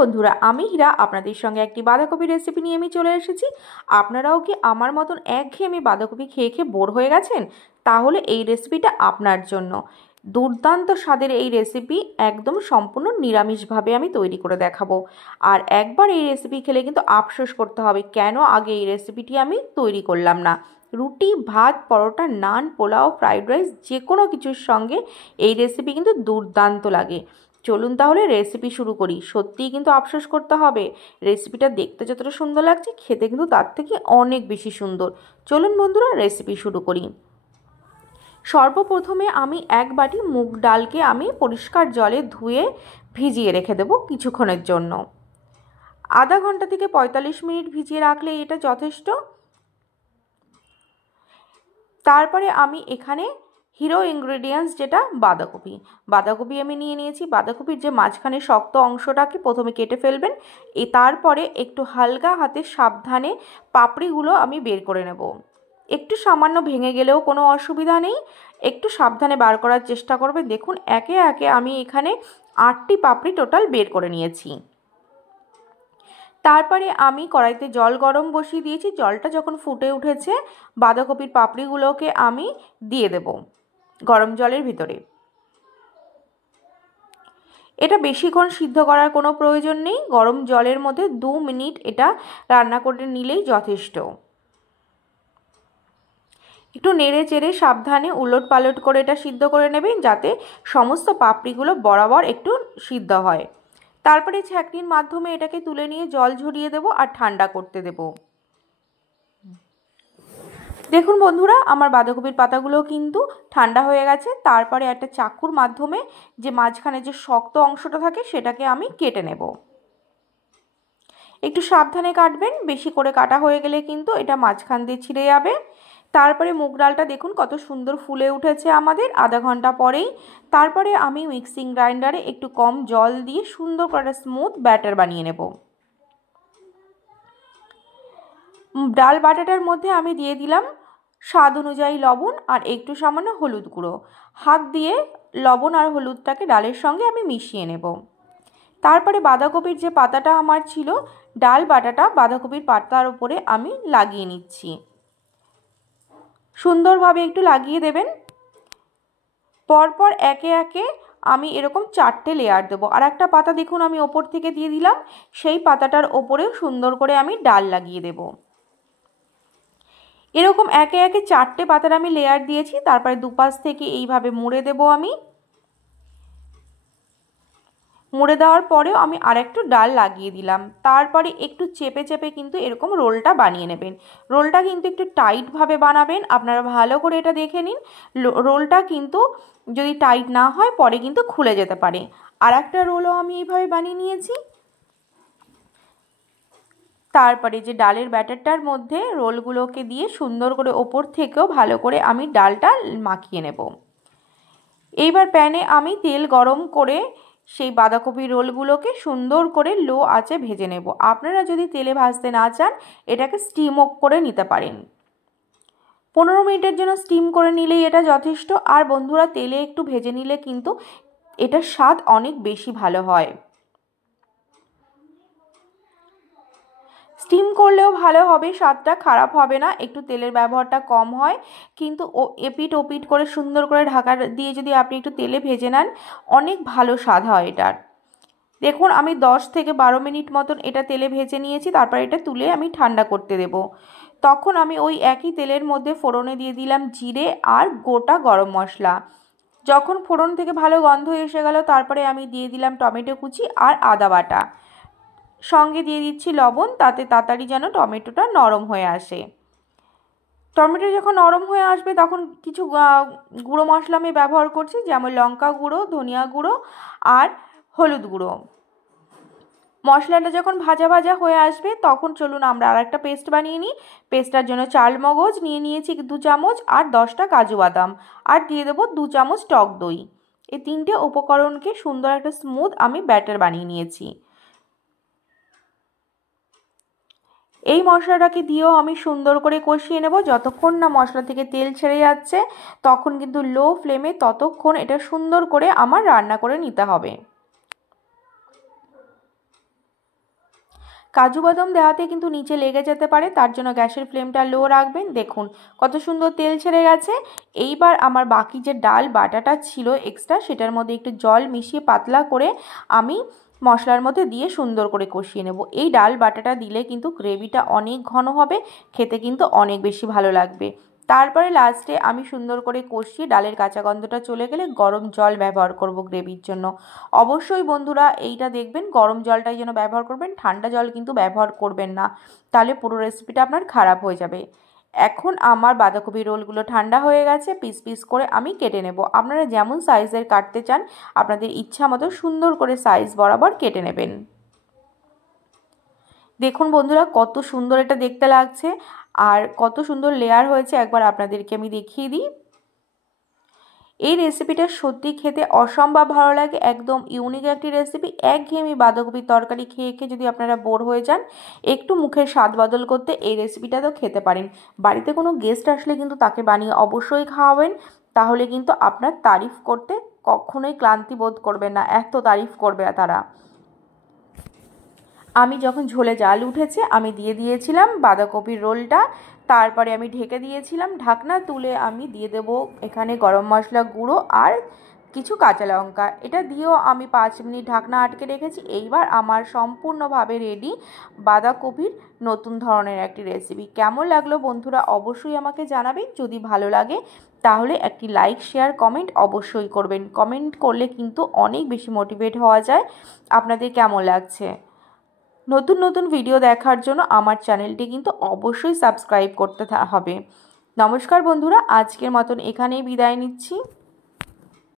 বন্ধুরা, আমি হীরা আপনাদের সঙ্গে একটি বাঁধাকপি রেসিপি নিয়ে আমি চলে এসেছি। আপনারাও কি আমার মতন একঘেয়েমি বাঁধাকপি খেয়ে খেয়ে বোর হয়ে গেছেন? তাহলে এই রেসিপিটা আপনার জন্য। দুর্দান্ত স্বাদের এই রেসিপি একদম সম্পূর্ণ নিরামিষভাবে আমি তৈরি করে দেখাবো। আর একবার এই রেসিপি খেলে কিন্তু আফসোস করতে হবে কেন আগে এই রেসিপিটি আমি তৈরি করলাম না। রুটি, ভাত, পরোটা, নান, পোলাও, ফ্রাইড রাইস যে কোনো কিছুর সঙ্গে এই রেসিপি কিন্তু দুর্দান্ত লাগে। চলুন তাহলে রেসিপি শুরু করি। সত্যিই কিন্তু আফসোস করতে হবে। রেসিপিটা দেখতে যতটা সুন্দর লাগছে, খেতে কিন্তু তার থেকে অনেক বেশি সুন্দর। চলুন বন্ধুরা, রেসিপি শুরু করি। সর্বপ্রথমে আমি এক বাটি মুগ ডালকে আমি পরিষ্কার জলে ধুয়ে ভিজিয়ে রেখে দেবো কিছুক্ষণের জন্য। আধা ঘন্টা থেকে 45 মিনিট ভিজিয়ে রাখলে এটা যথেষ্ট। তারপরে আমি এখানে হিরো ইনগ্রেডিয়েন্টস যেটা বাঁধাকপি আমি নিয়ে নিয়েছি। বাঁধাকপির যে মাঝখানে শক্ত অংশটাকে প্রথমে কেটে ফেলবেন। তারপরে একটু হালকা হাতে সাবধানে পাপড়িগুলো আমি বের করে নেব। একটু সামান্য ভেঙে গেলেও কোনো অসুবিধা নেই, একটু সাবধানে বার করার চেষ্টা করবেন। দেখুন একে একে আমি এখানে 8টি পাপড়ি টোটাল বের করে নিয়েছি। তারপরে আমি কড়াইতে জল গরম বসিয়ে দিয়েছি। জলটা যখন ফুটে উঠেছে, বাঁধাকপির পাপড়িগুলোকে আমি দিয়ে দেব গরম জলের ভিতরে। এটা বেশিক্ষণ সিদ্ধ করার কোনো প্রয়োজন নেই। গরম জলের মধ্যে 2 মিনিট এটা রান্না করে নিলেই যথেষ্ট। একটু নেড়ে চেড়ে সাবধানে উলট পালট করে এটা সিদ্ধ করে নেবেন, যাতে সমস্ত পাপড়িগুলো বরাবর একটু সিদ্ধ হয়। তারপরে ছাঁকনির মাধ্যমে এটাকে তুলে নিয়ে জল ঝরিয়ে দেব আর ঠান্ডা করতে দেব। দেখুন বন্ধুরা, আমার বাঁধাকপির পাতাগুলো কিন্তু ঠান্ডা হয়ে গেছে। তারপরে একটা চাকুর মাধ্যমে যে মাঝখানে যে শক্ত অংশটা থাকে সেটাকে আমি কেটে নেব। একটু সাবধানে কাটবেন, বেশি করে কাটা হয়ে গেলে কিন্তু এটা মাঝখান দিয়ে ছিঁড়ে যাবে। তারপরে মুগ ডালটা দেখুন কত সুন্দর ফুলে উঠেছে আমাদের আধা ঘন্টা পরেই। তারপরে আমি মিক্সিং গ্রাইন্ডারে একটু কম জল দিয়ে সুন্দর করে স্মুথ ব্যাটার বানিয়ে নেব। ডাল বাটাটার মধ্যে আমি দিয়ে দিলাম স্বাদ অনুযায়ী লবণ আর একটু সামান্য হলুদ গুঁড়ো। হাত দিয়ে লবণ আর হলুদটাকে ডালের সঙ্গে আমি মিশিয়ে নেব। তারপরে বাঁধাকপির যে পাতাটা আমার ছিল, ডাল বাটাটা বাঁধাকপির পাতার উপরে আমি লাগিয়ে নিচ্ছি। সুন্দরভাবে একটু লাগিয়ে দেবেন। পরপর একে একে আমি এরকম 4টে লেয়ার দেবো। আর একটা পাতা দেখুন আমি ওপর থেকে দিয়ে দিলাম, সেই পাতাটার ওপরেও সুন্দর করে আমি ডাল লাগিয়ে দেব। এরকম একে একে 4টে পাতার আমি লেয়ার দিয়েছি। তারপরে দুপাশ থেকে এইভাবে মুড়ে দেব আমি। মুড়ে দেওয়ার পরেও আমি আরেকটু ডাল লাগিয়ে দিলাম। তারপরে একটু চেপে চেপে কিন্তু এরকম রোলটা বানিয়ে নেবেন। রোলটা কিন্তু একটু টাইটভাবে বানাবেন। আপনারা ভালো করে এটা দেখে নিন। রোলটা কিন্তু যদি টাইট না হয় পরে কিন্তু খুলে যেতে পারে। আর একটা রোলও আমি এইভাবে বানিয়ে নিয়েছি। তারপরে যে ডালের ব্যাটারটার মধ্যে রোলগুলোকে দিয়ে সুন্দর করে ওপর থেকেও ভালো করে আমি ডালটা মাখিয়ে নেব। এইবার প্যানে আমি তেল গরম করে সেই বাঁধাকপি রোলগুলোকে সুন্দর করে লো আঁচে ভেজে নেব। আপনারা যদি তেলে ভাজতে না চান, এটাকে স্টিমও করে নিতে পারেন। 15 মিনিটের জন্য স্টিম করে নিলেই এটা যথেষ্ট। আর বন্ধুরা, তেলে একটু ভেজে নিলে কিন্তু এটার স্বাদ অনেক বেশি ভালো হয়। স্টিম করলেও ভালো হবে, স্বাদটা খারাপ হবে না। একটু তেলের ব্যবহারটা কম হয়, কিন্তু এপিট ওপিট করে সুন্দর করে ঢাকা দিয়ে যদি আপনি একটু তেলে ভেজে নেন, অনেক ভালো স্বাদ হয় এটার। দেখুন আমি 10 থেকে 12 মিনিট মতন এটা তেলে ভেজে নিয়েছি। তারপর এটা তুলে আমি ঠান্ডা করতে দেব। তখন আমি ওই একই তেলের মধ্যে ফোড়নে দিয়ে দিলাম জিরে আর গোটা গরম মশলা। যখন ফোড়ন থেকে ভালো গন্ধ এসে গেল, তারপরে আমি দিয়ে দিলাম টমেটো কুচি আর আদা বাটা। সঙ্গে দিয়ে দিচ্ছি লবণ, তাতে তাড়াতাড়ি যেন টমেটোটা নরম হয়ে আসে। টমেটো যখন নরম হয়ে আসবে তখন কিছু গুঁড়ো মশলা আমি ব্যবহার করছি, যেমন লঙ্কা গুঁড়ো, ধনিয়া গুঁড়ো আর হলুদ গুঁড়ো। মশলাটা যখন ভাজা ভাজা হয়ে আসবে তখন চলুন আমরা আর একটা পেস্ট বানিয়ে নিই। পেস্টটার জন্য চাল মগজ নিয়ে নিয়েছি 2 চামচ আর 10টা কাজু বাদাম, আর দিয়ে দেবো 2 চামচ টক দই। এই 3টে উপকরণকে সুন্দর একটা স্মুথ আমি ব্যাটার বানিয়ে নিয়েছি। এই মশলাটাকে দিয়েও আমি সুন্দর করে কষিয়ে নেব। যতক্ষণ না মশলা থেকে তেল ছেড়ে যাচ্ছে তখন কিন্তু লো ফ্লেমে ততক্ষণ এটা সুন্দর করে আমার রান্না করে নিতে হবে। কাজু বাদাম দেওয়াতে কিন্তু নিচে লেগে যেতে পারে, তার জন্য গ্যাসের ফ্লেমটা লো রাখবেন। দেখুন কত সুন্দর তেল ছেড়ে গেছে। এইবার আমার বাকি যে ডাল বাটাটা ছিল এক্সট্রা, সেটার মধ্যে একটু জল মিশিয়ে পাতলা করে আমি মশলার মধ্যে দিয়ে সুন্দর করে কষিয়ে নেব। এই ডাল বাটাটা দিলে কিন্তু গ্রেভিটা অনেক ঘন হবে, খেতে কিন্তু অনেক বেশি ভালো লাগবে। তারপরে লাস্টে আমি সুন্দর করে কষিয়ে ডালের কাঁচা গন্ধটা চলে গেলে গরম জল ব্যবহার করব গ্রেভির জন্য। অবশ্যই বন্ধুরা এইটা দেখবেন গরম জলটাই যেন ব্যবহার করবেন, ঠান্ডা জল কিন্তু ব্যবহার করবেন না, তাহলে পুরো রেসিপিটা আপনার খারাপ হয়ে যাবে। এখন আমার বাঁধাকপি রোলগুলো ঠান্ডা হয়ে গেছে, পিস পিস করে আমি কেটে নেব। আপনারা যেমন সাইজের কাটতে চান আপনাদের ইচ্ছা মতো সুন্দর করে সাইজ বরাবর কেটে নেবেন। দেখুন বন্ধুরা কত সুন্দর এটা দেখতে লাগছে আর কত সুন্দর লেয়ার হয়েছে, একবার আপনাদেরকে আমি দেখিয়ে দিই। এই রেসিপিটা সত্যি খেতে অসম্ভব ভালো লাগে, একদম ইউনিক একটি রেসিপি। একঘেয়েমি বাঁধাকপির তরকারি খেয়ে খেয়ে যদি আপনারা বোর হয়ে যান, একটু মুখের স্বাদ বদল করতে এই রেসিপিটা তো খেতে পারেন। বাড়িতে কোনো গেস্ট আসলে কিন্তু তাকে বানিয়ে অবশ্যই খাওয়াবেন, তাহলে কিন্তু আপনার তারিফ করতে কখনোই ক্লান্তি বোধ করবে না, এত তারিফ করবে তারা। আমি যখন ঝোলে জাল উঠেছে আমি দিয়ে দিয়েছিলাম বাঁধাকপির রোলটা, তারপরে আমি ঢেকে দিয়েছিলাম। ঢাকনা তুলে আমি দিয়ে দেব এখানে গরম মশলা গুঁড়ো আর কিছু কাঁচা লঙ্কা, এটা দিয়েও আমি 5 মিনিট ঢাকনা আটকে রেখেছি। এইবার আমার সম্পূর্ণভাবে রেডি বাঁধাকপির নতুন ধরনের একটি রেসিপি। কেমন লাগলো বন্ধুরা অবশ্যই আমাকে জানাবেন। যদি ভালো লাগে তাহলে একটি লাইক শেয়ার কমেন্ট অবশ্যই করবেন। কমেন্ট করলে কিন্তু অনেক বেশি মোটিভেট হওয়া যায় আপনাদের কেমন লাগছে। নতুন নতুন ভিডিও দেখার জন্য আমার চ্যানেলটি কিন্তু অবশ্যই সাবস্ক্রাইব করতে হবে। নমস্কার বন্ধুরা, আজকের মতন এখানেই বিদায় নিচ্ছি।